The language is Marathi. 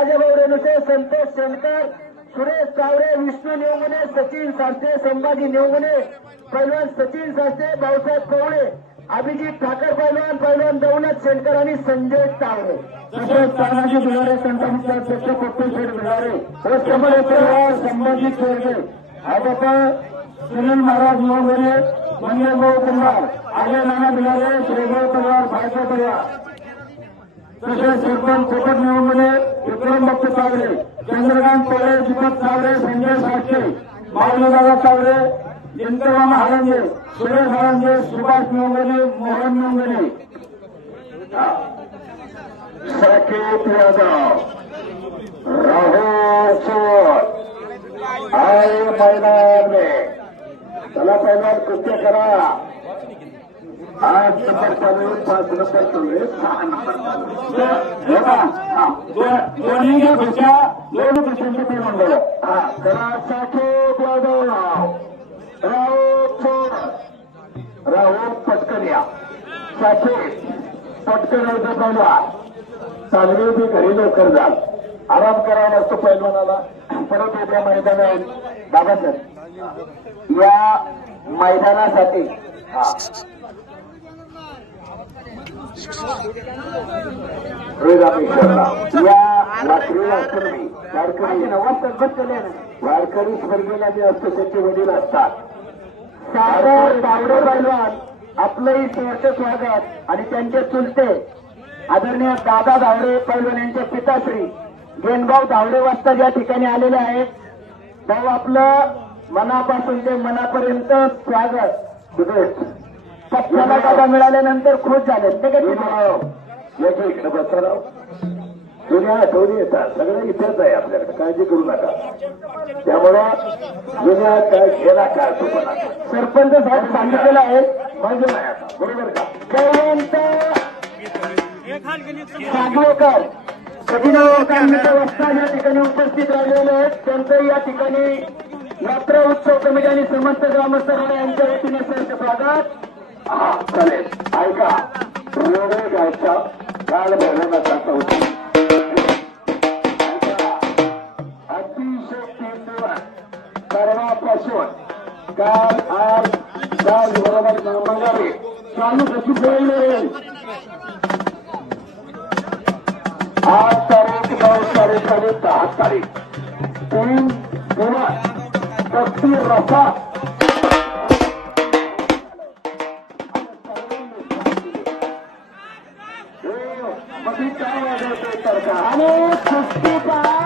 राजाभाऊ रेणुसे, संतोष शेलकर, सुरेश चावरे, विष्णू नेवगुणे, सचिन सारसे, संभाजी नेवगुणे, पैलवान सचिन सारसे, भाऊसाहेब कवळे, अभिजित ठाकर पैलवान, पैलवान दौलत शेलकर आणि संजय चावरे. तसेच तानाजी दुलारे, संतांचे अध्यक्ष कोट्टेश्वर दुलारे, संभाजी शेळके, आजोबा सुनील महाराज नेवगुणे, मंगलभाऊ कुंभार, आगे नाना दुलारे, श्रीभाऊ पवार, भाजप पवार. तसेच सरपंच पोपट नेवगुणे, विक्रम भक्त चावरे, चंद्रकांत पोळे, दीपक चावरे, संजय साठे, बाळूदादा चावरे, जिंतराम हारंगे, सुरेश हारंगे, सुभाष नेवगुणे, मोहन नेवगुणे. साकेत यादव, राहुल चोर आए मैदान में. चला पहिला कुस्त्या करा. 8 नंबर चालू, 5 नंबर चालू, 6 नंबर चालू. दोन्ही कुस्त्या दोन कुस्त्यांची टीम मंडळ. करा साकेत यादव, राहुल पटकन या. साकेत पटकन यायचं पहिला. चालवी ती घरी लवकर जाल. आराम करावा लागतो पैलवानाला. परत उद्या मैदानात बाबासाहेब या मैदानासाठी या वारकरी स्वर्गीला मी असतो, त्यांचे वडील असतात. सागर तावडे पैलवान आपलंही सहर्ष स्वागत आणि त्यांचे चुलते आदरणीय दादा धावडे पैलवान यांचे पिताश्री गेनभाऊ धावडे वाजता ज्या ठिकाणी आलेले आहेत, भाऊ आपलं मनापासून ते मनापर्यंत स्वागत. पक्षाला दादा मिळाल्यानंतर खुश झाले. याच्या इकडे बसराव जुन्या आठवणी येतात. सगळं इथेच आहे आपल्याकडे, काळजी करू नका. त्यामुळं जुन्या काय गेला काय तो पण सरपंच साहेब सांगितलेलं आहे माहिती नाही आता, बरोबर का? जयवंत सागवेकर सचिनच्या वस्ता या ठिकाणी उपस्थित राहिलेले आहेत. त्यांचं या ठिकाणी यात्रा उत्सव कमिटी आणि समस्त ग्रामस्थ यांच्या वतीने सहर्ष स्वागत. चालेल, ऐका. रोडे गायचा काल भरवण्याचा होता. अतिशय तीव्र सर्वापासून काल आज काल बरोबर नामांगावे चालू कशी बोलले. 8 तारीख 9 तारीख आणि 10 तारीख 3 दिवस 35 रसा आणि 65